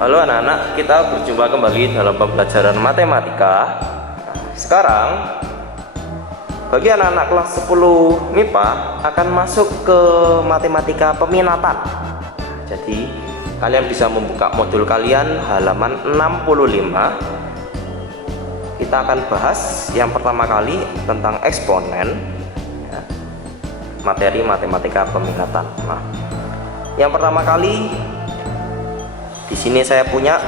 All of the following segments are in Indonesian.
Halo anak-anak, kita berjumpa kembali dalam pembelajaran matematika. Sekarang, bagi anak-anak kelas 10 MIPA akan masuk ke matematika peminatan. Jadi, kalian bisa membuka modul kalian halaman 65. Kita akan bahas yang pertama kali tentang eksponen, materi matematika peminatan. Nah, yang pertama kali di sini saya punya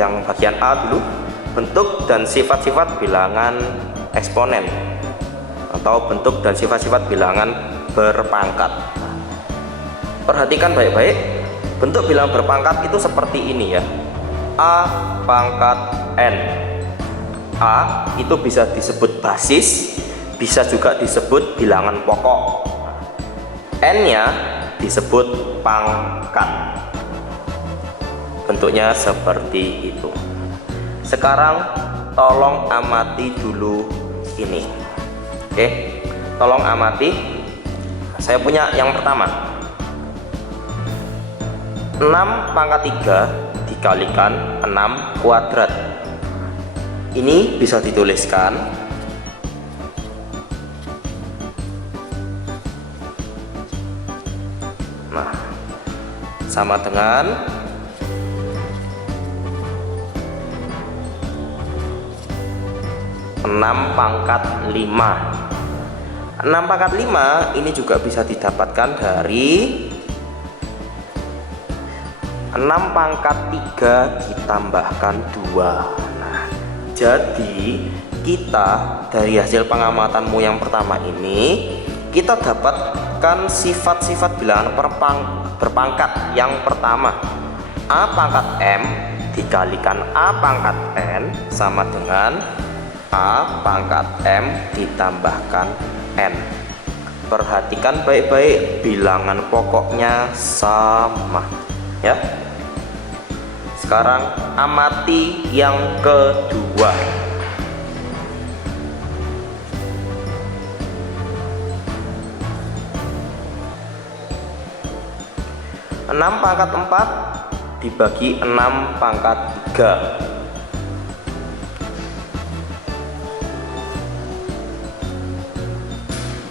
yang bagian A dulu, bentuk dan sifat-sifat bilangan eksponen atau bentuk dan sifat-sifat bilangan berpangkat. Perhatikan baik-baik, bentuk bilangan berpangkat itu seperti ini ya. A pangkat N. A itu bisa disebut basis, bisa juga disebut bilangan pokok. N-nya disebut pangkat. Bentuknya seperti itu. Sekarang tolong amati dulu ini. Oke, tolong amati. Saya punya yang pertama, 6 pangkat 3 dikalikan 6 kuadrat. Ini bisa dituliskan sama dengan 6 pangkat 5. 6 pangkat 5 ini juga bisa didapatkan dari 6 pangkat 3 ditambahkan 2. Jadi kita dari hasil pengamatanmu yang pertama ini, kita dapatkan sifat-sifat bilangan berpangkat. Yang pertama, A pangkat M dikalikan A pangkat N sama dengan A pangkat M ditambahkan N. Perhatikan baik-baik, bilangan pokoknya sama ya. Sekarang amati yang kedua. Enam pangkat 4 dibagi 6 pangkat 3.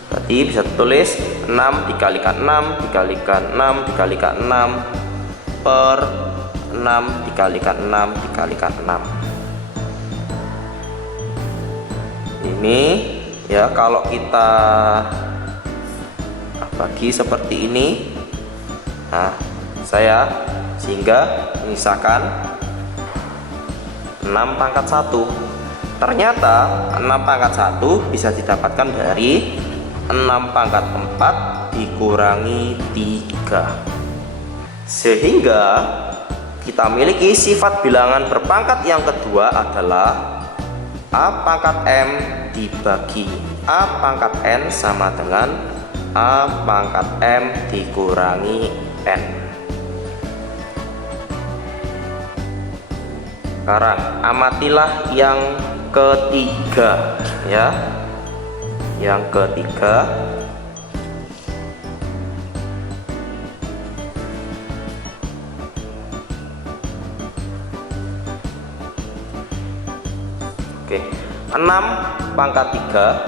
Berarti bisa tulis 6 dikalikan 6 dikalikan 6 dikalikan 6 per 6 dikalikan 6 dikalikan 6. Ini ya, kalau kita bagi seperti ini, saya sehingga misalkan 6 pangkat 1. Ternyata 6 pangkat 1 bisa didapatkan dari 6 pangkat 4 dikurangi 3. Sehingga kita miliki sifat bilangan berpangkat yang kedua adalah A pangkat M dibagi A pangkat N sama dengan A pangkat M dikurangi N. Sekarang amatilah yang ketiga ya. Yang ketiga, oke, 6 pangkat 3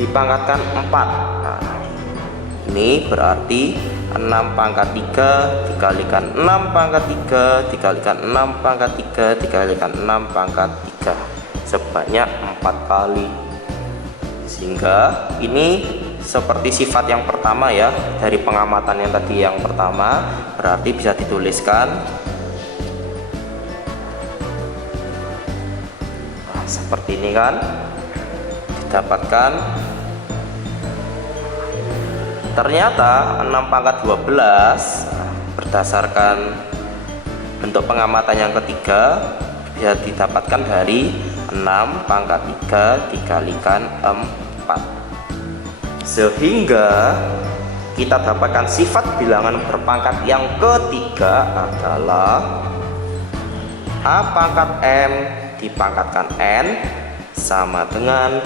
dipangkatkan 4. Ini berarti 6 pangkat 3 dikalikan 6 pangkat 3 dikalikan 6 pangkat 3 dikalikan 6 pangkat 3 sebanyak 4 kali. Sehingga ini seperti sifat yang pertama ya, dari pengamatan yang tadi yang pertama, berarti bisa dituliskan seperti ini kan, didapatkan ternyata 6 pangkat 12 berdasarkan bentuk pengamatan yang ketiga bisa didapatkan dari 6 pangkat 3 dikalikan 4. Sehingga kita dapatkan sifat bilangan berpangkat yang ketiga adalah A pangkat M dipangkatkan N sama dengan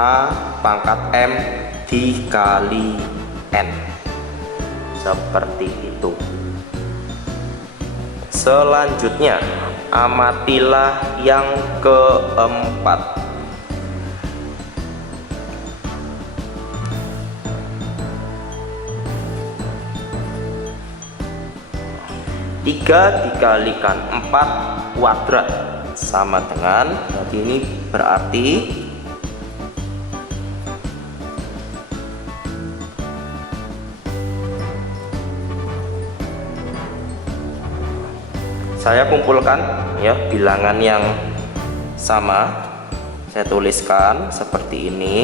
A pangkat M dikali N. Seperti itu. Selanjutnya, amatilah yang keempat. 3 dikalikan 4 kuadrat sama dengan, jadi ini berarti saya kumpulkan ya bilangan yang sama, saya tuliskan seperti ini.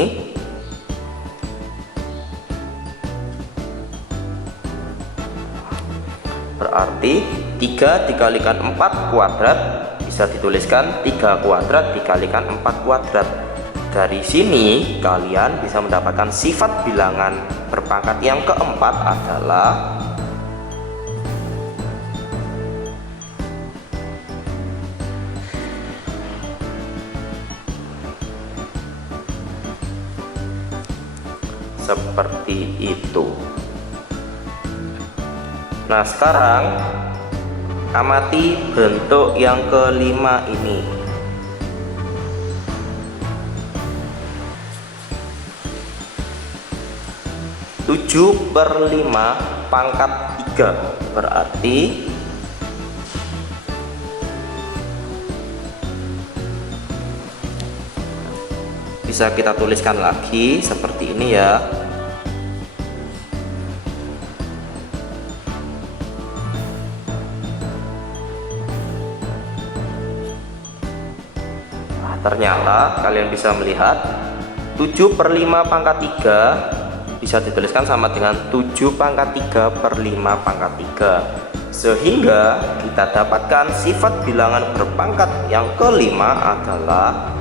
Berarti 3 dikalikan 4 kuadrat bisa dituliskan 3 kuadrat dikalikan 4 kuadrat. Dari sini kalian bisa mendapatkan sifat bilangan berpangkat yang keempat adalah seperti itu. Nah, sekarang amati bentuk yang kelima ini. Tujuh per 5 pangkat 3 berarti bisa kita tuliskan lagi seperti ini ya. Ternyata kalian bisa melihat 7 per 5 pangkat 3 bisa dituliskan sama dengan 7 pangkat 3 per 5 pangkat 3, sehingga kita dapatkan sifat bilangan berpangkat yang kelima adalah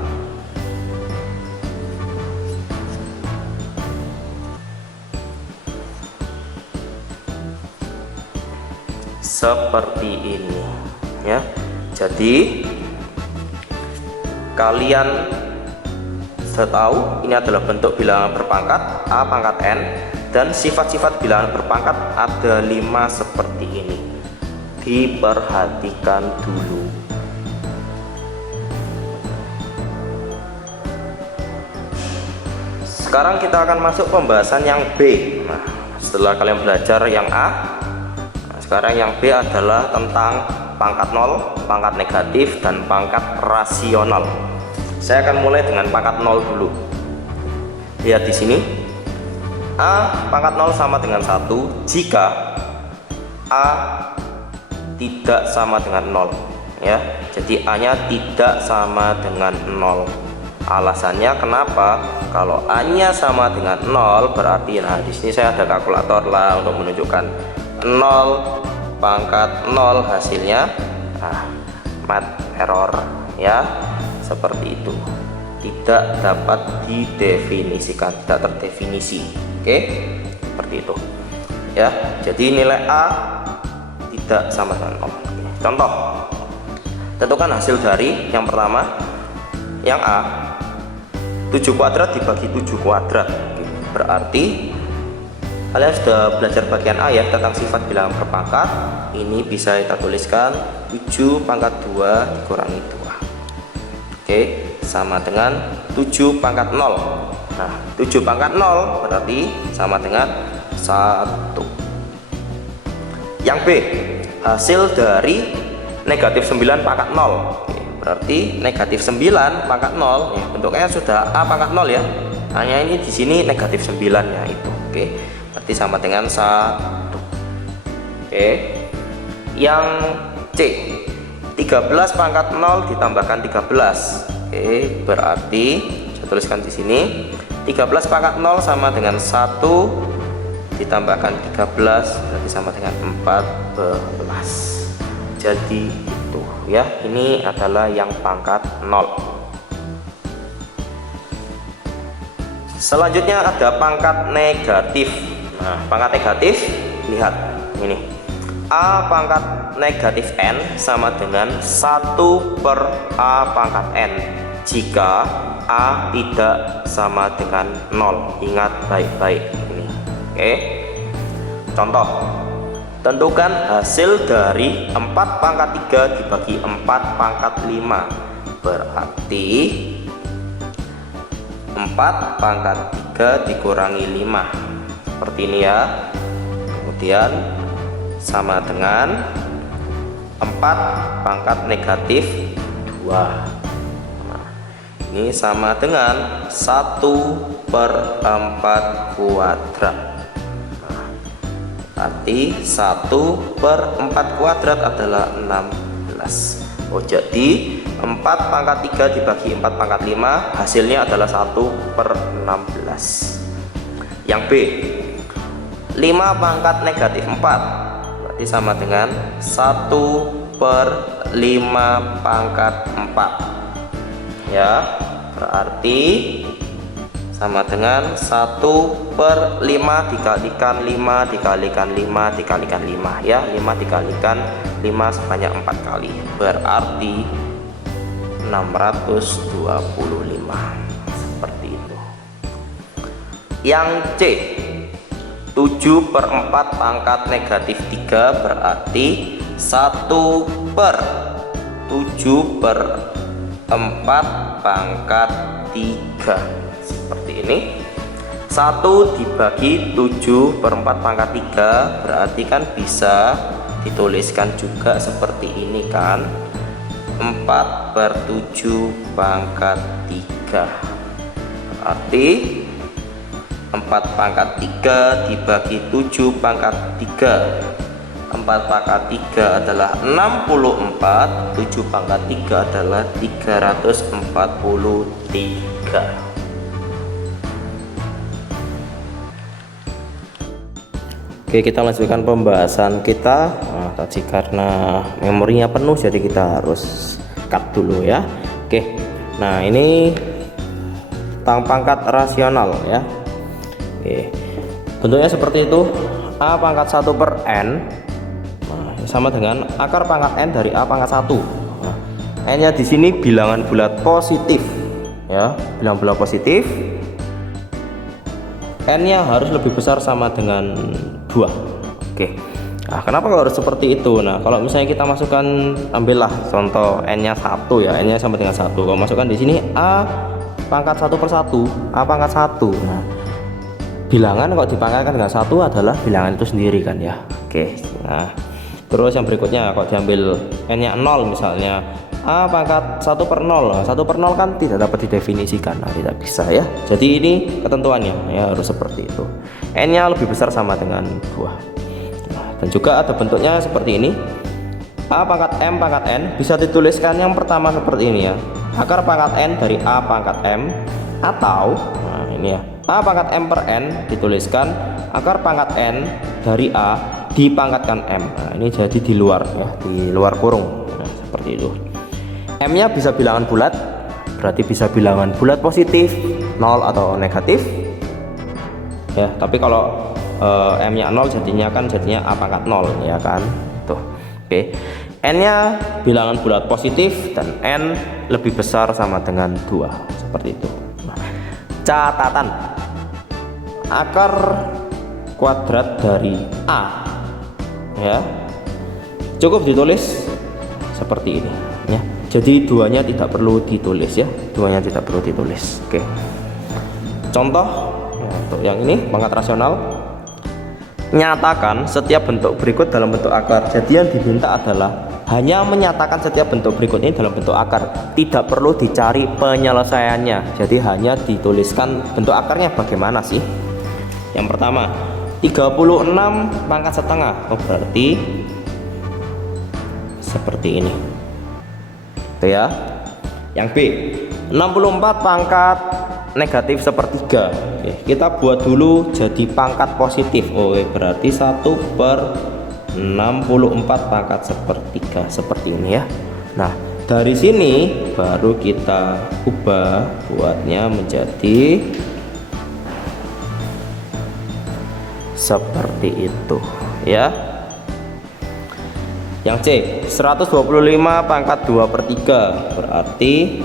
seperti ini ya. Jadi kalian tahu ini adalah bentuk bilangan berpangkat A pangkat N, dan sifat-sifat bilangan berpangkat ada 5 seperti ini. Diperhatikan dulu. Sekarang kita akan masuk pembahasan yang B. Nah, setelah kalian belajar yang A, sekarang yang B adalah tentang pangkat 0, pangkat negatif, dan pangkat rasional. Saya akan mulai dengan pangkat 0 dulu. Lihat di sini, A pangkat 0 sama dengan 1 jika A tidak sama dengan 0 ya. Jadi A nya tidak sama dengan 0. Alasannya kenapa? Kalau A nya sama dengan 0 berarti, nah di sini saya ada kalkulator lah untuk menunjukkan 0 pangkat 0 hasilnya mat error ya, seperti itu, tidak dapat didefinisikan, tidak terdefinisi. Oke, seperti itu ya. Jadi nilai A tidak sama dengan 0. Contoh, tentukan hasil dari yang pertama, yang A 7 kuadrat dibagi 7 kuadrat. Berarti kalian sudah belajar bagian A ya, tentang sifat bilangan berpangkat. Ini bisa kita tuliskan 7 pangkat 2 dikurangi 2. Oke, sama dengan 7 pangkat 0. Nah, 7 pangkat 0 berarti sama dengan 1. Yang B, hasil dari negatif 9 pangkat 0. Oke, berarti negatif 9 pangkat 0 ya, bentuknya sudah A pangkat 0 ya. Hanya ini di sini negatif 9 nya itu. Oke, berarti sama dengan 1. Oke, yang C, 13 pangkat 0 ditambahkan 13. Oke, berarti saya tuliskan di sini 13 pangkat 0 sama dengan 1 ditambahkan 13 berarti sama dengan 14. Jadi itu ya, ini adalah yang pangkat 0. Selanjutnya ada pangkat negatif. Nah, pangkat negatif, lihat ini, A pangkat negatif N sama dengan 1 per A pangkat N jika A tidak sama dengan 0. Ingat baik-baik ini. Oke, contoh Tentukan hasil dari 4 pangkat 3 dibagi 4 pangkat 5. Berarti 4 pangkat 3 dikurangi 5. Seperti ini ya. Kemudian sama dengan 4 pangkat negatif 2. Nah, ini sama dengan 1/4 kuadrat. Berarti 1/4 kuadrat adalah 16. Oh, jadi 4 pangkat 3 dibagi 4 pangkat 5 hasilnya adalah 1/16. Yang B, 5 pangkat negatif 4 berarti sama dengan 1/5 pangkat 4 ya, berarti sama dengan 1/5 dikalikan 5 dikalikan 5 dikalikan 5 ya, 5 dikalikan 5 sebanyak 4 kali, berarti 625. Seperti itu. Yang C, 7/4 pangkat negatif 3 berarti 1/7/4 pangkat 3. Seperti ini. 1 dibagi 7/4 pangkat 3 berarti kan bisa dituliskan juga seperti ini kan, 4/7 pangkat 3. Berarti 4 pangkat 3 dibagi 7 pangkat 3. 4 pangkat 3 adalah 64, 7 pangkat 3 adalah 343. Oke, kita lanjutkan pembahasan kita. Nah, tadi karena memorinya penuh jadi kita harus cut dulu ya. Oke, nah ini tentang pangkat rasional ya. Oke, bentuknya seperti itu. A pangkat 1/n sama dengan akar pangkat n dari a pangkat 1. Nah, n nya di sini bilangan bulat positif ya, bilangan bulat positif. N nya harus lebih besar sama dengan 2. Oke, nah kenapa kalau harus seperti itu? Nah, kalau misalnya kita masukkan, ambillah contoh n nya 1 ya, n nya sama dengan 1. Kalau masukkan di sini a pangkat 1/1, a pangkat 1. Nah, bilangan kalau dipangkatkan dengan 1 adalah bilangan itu sendiri kan ya. Oke, nah terus yang berikutnya kalau diambil n nya 0 misalnya, a pangkat 1/0. 1/0 kan tidak dapat didefinisikan, nah tidak bisa ya. Jadi ini ketentuannya ya, harus seperti itu. N nya lebih besar sama dengan 2. Nah, dan juga ada bentuknya seperti ini. A pangkat m pangkat n bisa dituliskan yang pertama seperti ini ya, akar pangkat n dari a pangkat m, atau nah ini ya, a pangkat m per n dituliskan akar pangkat n dari a dipangkatkan m. Nah, ini jadi di luar ya, di luar kurung. Nah, seperti itu. M nya bisa bilangan bulat, berarti bisa bilangan bulat positif, 0 atau negatif ya. Tapi kalau M nya 0 jadinya a pangkat 0 ya kan tuh. Oke, N nya bilangan bulat positif dan N lebih besar sama dengan 2, seperti itu. Nah, catatan, akar kuadrat dari A ya cukup ditulis seperti ini ya. Jadi duanya tidak perlu ditulis ya, duanya tidak perlu ditulis. Oke, contoh untuk yang ini pangkat rasional, nyatakan setiap bentuk berikut dalam bentuk akar. Jadi yang diminta adalah hanya menyatakan setiap bentuk berikut ini dalam bentuk akar, tidak perlu dicari penyelesaiannya. Jadi hanya dituliskan bentuk akarnya bagaimana sih. Yang pertama 36 pangkat setengah, oh berarti seperti ini tuh ya. Yang B 64 pangkat negatif sepertiga. Oke, kita buat dulu jadi pangkat positif. Oh berarti 1/64 pangkat sepertiga, seperti ini ya. Nah dari sini baru kita ubah buatnya menjadi seperti itu ya. Yang C 125 pangkat 2/3 berarti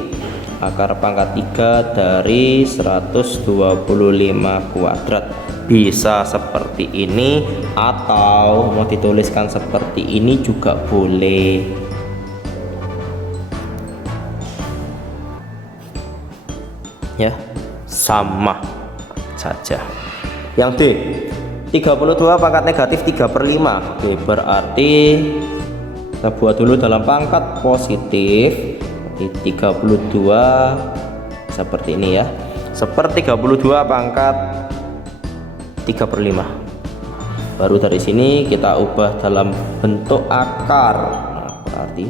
akar pangkat 3 dari 125 kuadrat. bisa seperti ini atau mau dituliskan seperti ini juga boleh. Ya, sama saja. Yang D, 32 pangkat negatif 3/5. Oke, berarti kita buat dulu dalam pangkat positif. 32 seperti ini ya. Seperti 32 pangkat 3/5. Baru dari sini kita ubah dalam bentuk akar. Nah, berarti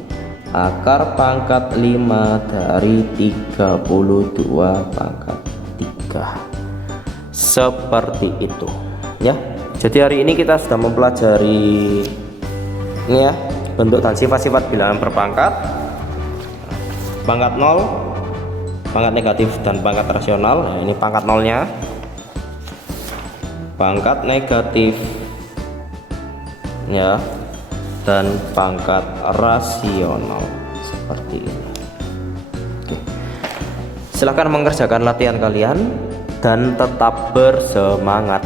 akar pangkat 5 dari 32 pangkat 3. Seperti itu ya. Jadi hari ini kita sudah mempelajari ini ya, bentuk dan sifat-sifat bilangan berpangkat, pangkat 0, pangkat negatif dan pangkat rasional. Nah, ini pangkat nolnya, pangkat negatif ya, dan pangkat rasional seperti ini. Oke. Silahkan mengerjakan latihan kalian dan tetap bersemangat.